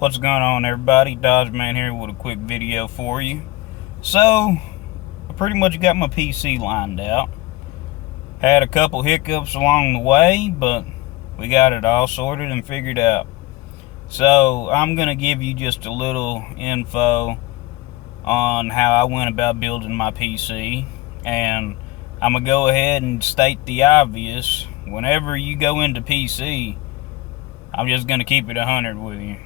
What's going on, everybody? Dodgeman here with a quick video for you. So, I pretty much got my PC lined out. Had a couple hiccups along the way, but we got it all sorted and figured out. So, I'm going to give you just a little info on how I went about building my PC. And I'm going to go ahead and state the obvious. Whenever you go into PC, I'm just going to keep it 100 with you.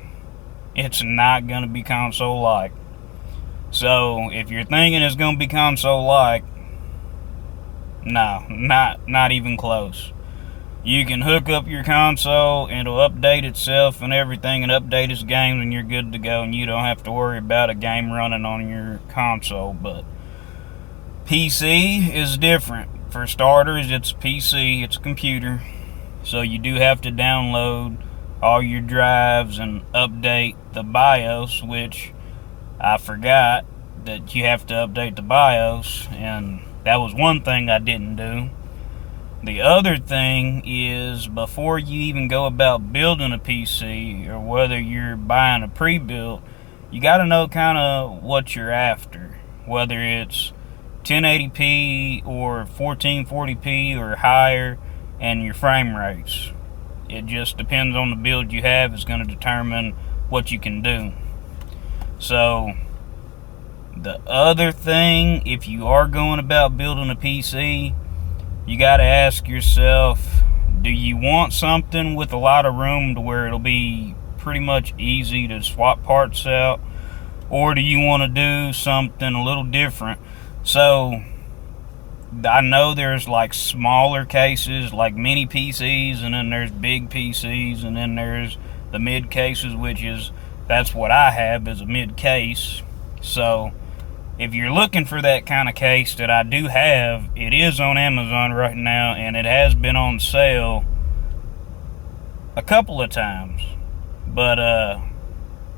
It's not going to be console-like. So, if you're thinking it's going to be console-like, no, not even close. You can hook up your console, and it'll update itself and everything, and update its games, and you're good to go, and you don't have to worry about a game running on your console. But PC is different. For starters, it's a PC, it's a computer, so you do have to download all your drives and update the BIOS, which I forgot that you have to update the BIOS, and that was one thing I didn't do. The other thing is, before you even go about building a PC, or whether you're buying a pre-built, you got to know kind of what you're after, whether it's 1080p or 1440p or higher, and your frame rates. It just depends on the build you have. It's going to determine what you can do. So, the other thing, if you are going about building a PC, you got to ask yourself, do you want something with a lot of room to where it'll be pretty much easy to swap parts out? Or do you want to do something a little different? So, I know there's like smaller cases, like mini PCs, and then there's big PCs, and then there's the mid cases, that's what I have, is a mid case. So if you're looking for that kind of case that I do have, it is on Amazon right now, and it has been on sale a couple of times. But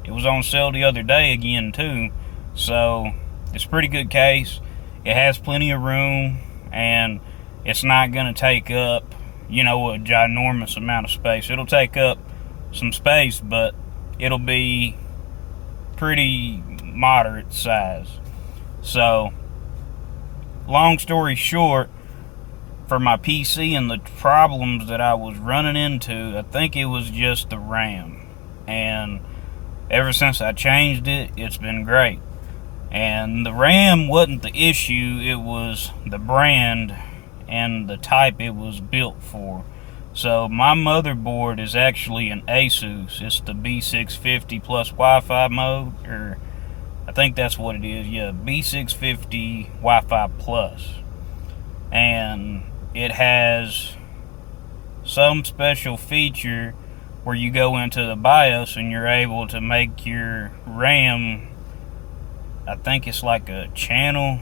it was on sale the other day again too. So it's a pretty good case. It has plenty of room, and it's not going to take up, a ginormous amount of space. It'll take up some space, but it'll be pretty moderate size. So, long story short, for my PC and the problems that I was running into, I think it was just the RAM. And ever since I changed it, it's been great. And the RAM wasn't the issue, it was the brand and the type it was built for. So my motherboard is actually an Asus. It's the B650 plus Wi-Fi mode, or I think that's what it is. Yeah, B650 Wi-Fi plus. And it has some special feature where you go into the BIOS and you're able to make your RAM, I think it's like a channel.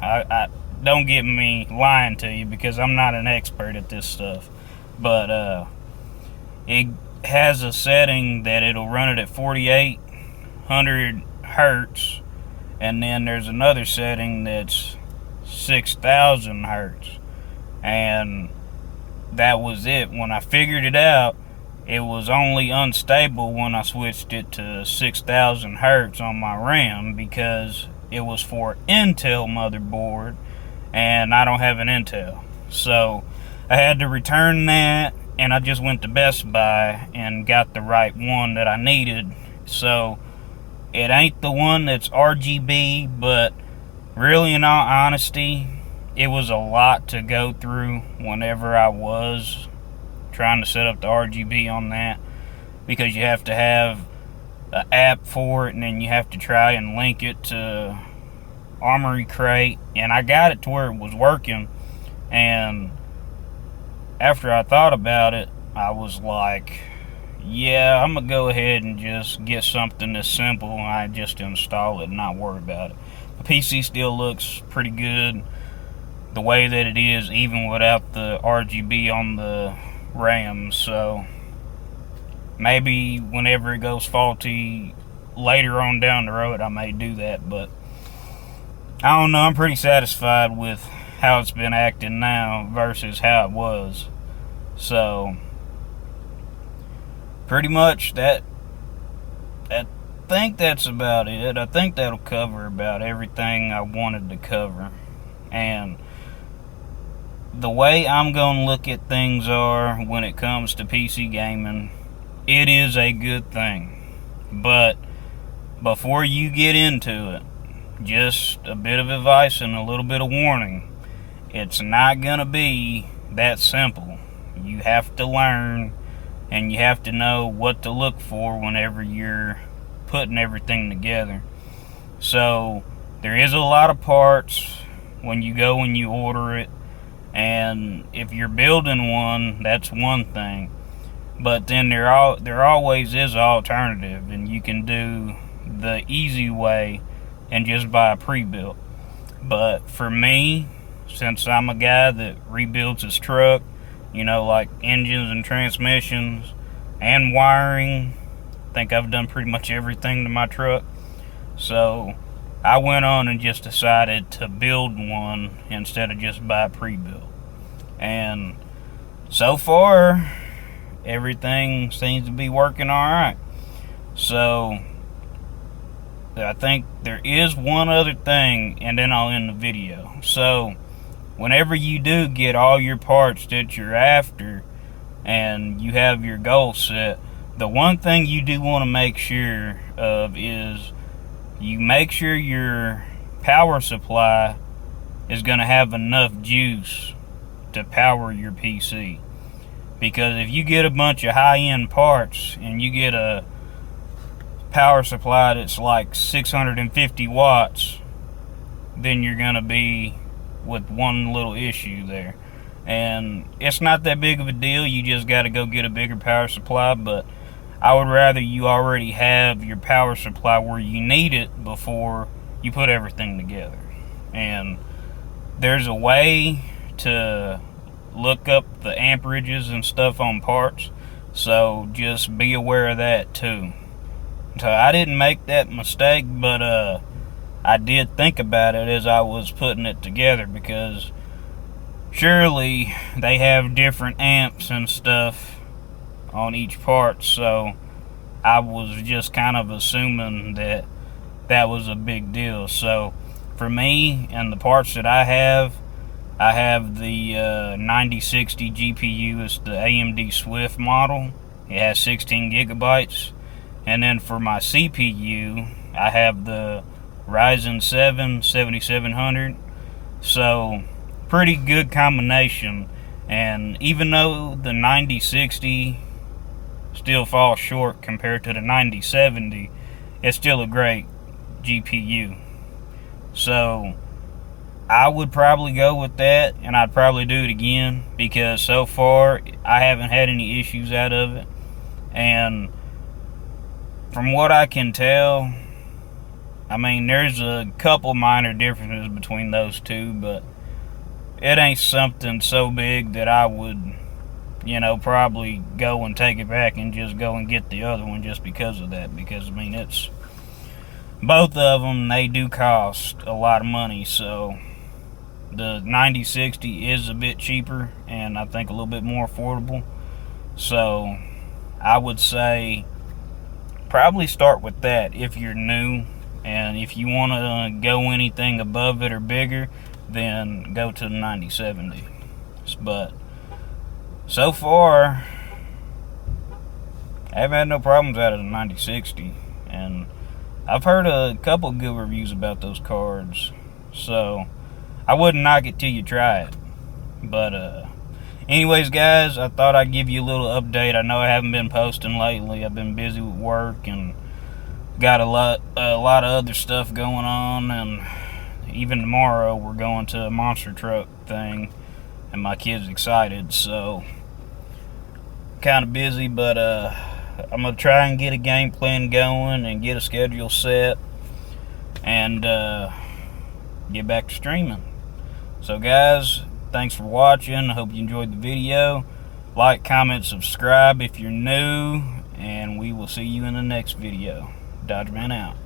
I don't get me lying to you, because I'm not an expert at this stuff. But it has a setting that it'll run it at 4,800 hertz, and then there's another setting that's 6,000 hertz. And that was it. When I figured it out, it was only unstable when I switched it to 6,000 hertz on my RAM, because it was for Intel motherboard, and I don't have an Intel. So I had to return that, and I just went to Best Buy and got the right one that I needed. So it ain't the one that's RGB, but really, in all honesty, it was a lot to go through whenever I was trying to set up the RGB on that, because you have to have an app for it, and then you have to try and link it to Armory Crate. And I got it to where it was working, and after I thought about it, I was like, yeah, I'm gonna go ahead and just get something that's simple, and I just install it and not worry about it. The PC still looks pretty good the way that it is, even without the RGB on the RAM. So maybe whenever it goes faulty later on down the road, I may do that. But I don't know, I'm pretty satisfied with how it's been acting now versus how it was. So pretty much that I think that's about it. I think that'll cover about everything I wanted to cover. And the way I'm going to look at things are, when it comes to PC gaming, it is a good thing. But before you get into it, just a bit of advice and a little bit of warning. It's not going to be that simple. You have to learn, and you have to know what to look for whenever you're putting everything together. So there is a lot of parts when you go and you order it, and if you're building one, that's one thing. But then there always is an alternative, and you can do the easy way and just buy a pre-built. But for me, since I'm a guy that rebuilds his truck, like engines and transmissions and wiring, I think I've done pretty much everything to my truck. So I went on and just decided to build one instead of just buy a pre-built. And so far, everything seems to be working alright. So I think there is one other thing, and then I'll end the video. So whenever you do get all your parts that you're after and you have your goal set, the one thing you do want to make sure of is you make sure your power supply is going to have enough juice to power your PC. Because if you get a bunch of high-end parts and you get a power supply that's like 650 watts, then you're going to be with one little issue there. And it's not that big of a deal. You just got to go get a bigger power supply. But I would rather you already have your power supply where you need it before you put everything together. And there's a way to look up the amperages and stuff on parts, so just be aware of that too. So I didn't make that mistake, but I did think about it as I was putting it together, because surely they have different amps and stuff on each part, so I was just kind of assuming that that was a big deal. So for me and the parts that I have the 9060 GPU. It's the AMD Swift model. It has 16 gigabytes. And then for my CPU, I have the Ryzen 7 7700. So pretty good combination. And even though the 9060 still falls short compared to the 9070, it's still a great GPU. So I would probably go with that, and I'd probably do it again, because so far I haven't had any issues out of it. And from what I can tell, I mean, there's a couple minor differences between those two, but it ain't something so big that I would, probably go and take it back and just go and get the other one just because of that. Because, I mean, it's both of them, they do cost a lot of money. So the 9060 is a bit cheaper, and I think a little bit more affordable. So I would say probably start with that if you're new. And if you want to go anything above it or bigger, then go to the 9070. But so far, I haven't had no problems out of the 9060. And I've heard a couple good reviews about those cards. So I wouldn't knock it till you try it. But anyways, guys, I thought I'd give you a little update. I know I haven't been posting lately. I've been busy with work and got a lot of other stuff going on. And even tomorrow we're going to a monster truck thing, and my kid's excited. So kind of busy, but I'm gonna try and get a game plan going and get a schedule set, and get back to streaming. So guys, thanks for watching. I hope you enjoyed the video. Like, comment, subscribe if you're new, and we will see you in the next video. Dodgeman out.